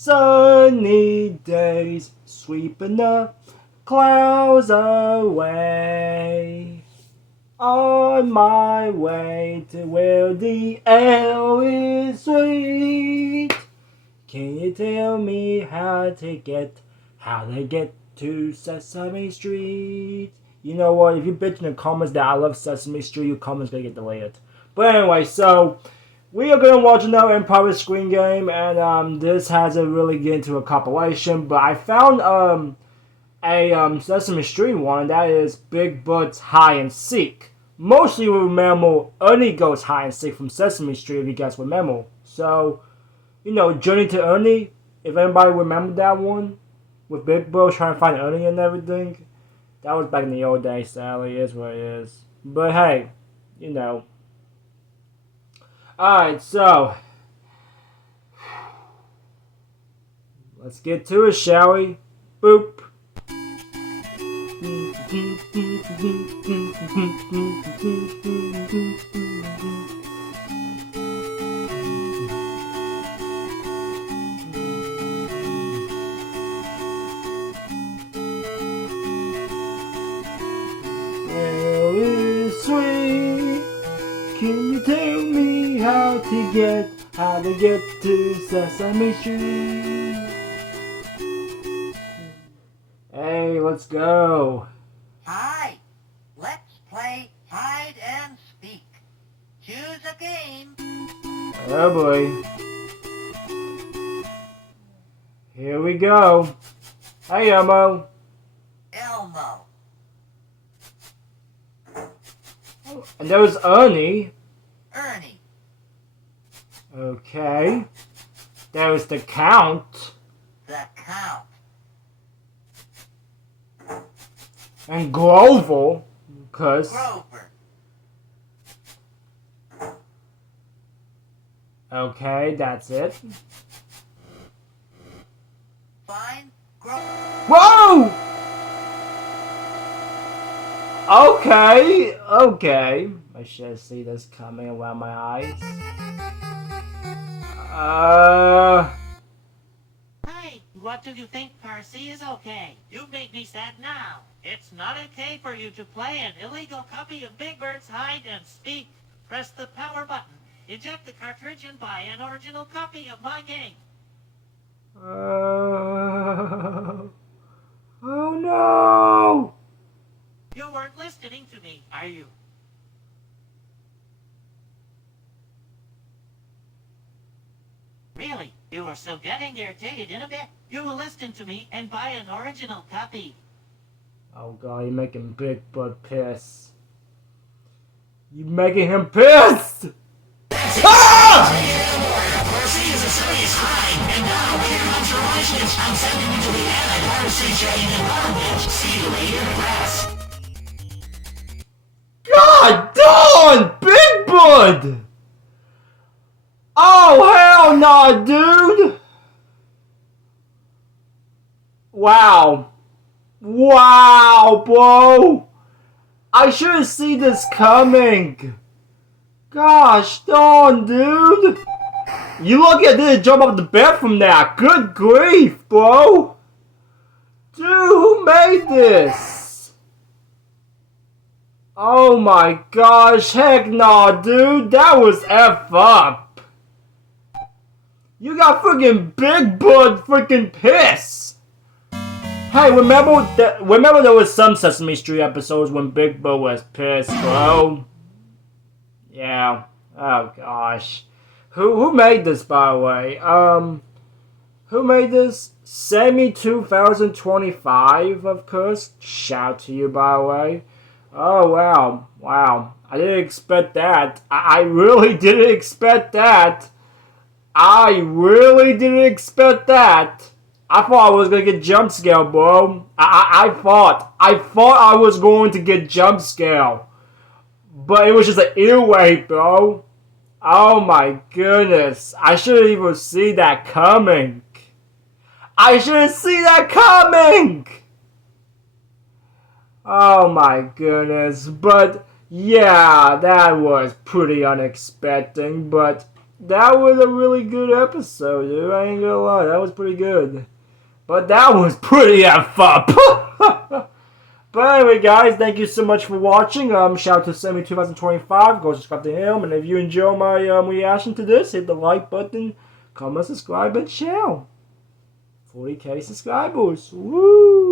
Sunny days sweeping the clouds away. On my way to where the air is sweet. Can you tell me how to get to Sesame Street? You know what? If you bitch in the comments that I love Sesame Street, your comments gonna get deleted. But anyway, so we are gonna watch another Empire Screen Game, and this hasn't really get into a compilation, but I found a Sesame Street one that is Big Bird's Hide and Seek. Mostly you remember Ernie Goes Hide and Seek from Sesame Street, if you guys remember. So, you know, Journey to Ernie, if anybody remember that one, with Big Bird trying to find Ernie and everything. That was back in the old days, sadly, is what it is. But hey, you know. Alright, so let's get to it, shall we? Boop. Sweet. Can you tell me how to get to Sesame Street? Hey, let's go. Hi, let's play hide and speak. Choose a game. Oh boy. Here we go. Hey, Elmo. Elmo. And there was Ernie. Ernie. Okay. There was the Count. The Count. And Grover. Cause. Grover. Okay, that's it. Find Grover. Whoa! Okay. I should see this coming around my eyes. Hey, what do you think, Percy, is okay? You make me sad now. It's not okay for you to play an illegal copy of Big Bird's Hide and Speak. Press the power button, eject the cartridge, and buy an original copy of my game. Oh no! You weren't listening to me, are you? Really? You are so getting irritated in a bit? You will listen to me and buy an original copy. Oh god, you're making Big Bird piss. You making him pissed! Ah! Percy is a serious hide, and now with your contributions, I'm sending you to the Anti-piracy training environment. See you later, class. God darn! Big Bird! Oh hell nah, dude! Wow, bro! I should have seen this coming. Gosh darn, dude! You lucky I didn't jump off the bed from that. Good grief, bro! Dude, who made this? Oh my gosh, heck nah, dude. That was F up. You got freaking Big Bird freaking pissed. Hey, remember there was some Sesame Street episodes when Big Bird was pissed, bro? Yeah. Oh gosh. Who made this, by the way? Who made this? Sammy 2025, of course. Shout to you, by the way. Oh wow. I didn't expect that. I really didn't expect that. I thought I was gonna get jump scare, bro. I thought I was going to get jump scare. But it was just an earwave, bro. Oh my goodness. I shouldn't even see that coming. Oh my goodness. But yeah, that was pretty unexpected. But that was a really good episode, dude. I ain't gonna lie, that was pretty good. But that was pretty F up. But anyway, guys, thank you so much for watching. Shout out to Semi2025. Go subscribe to him. And if you enjoy my reaction to this, hit the like button, comment, subscribe, and share. 40K subscribers. Woo!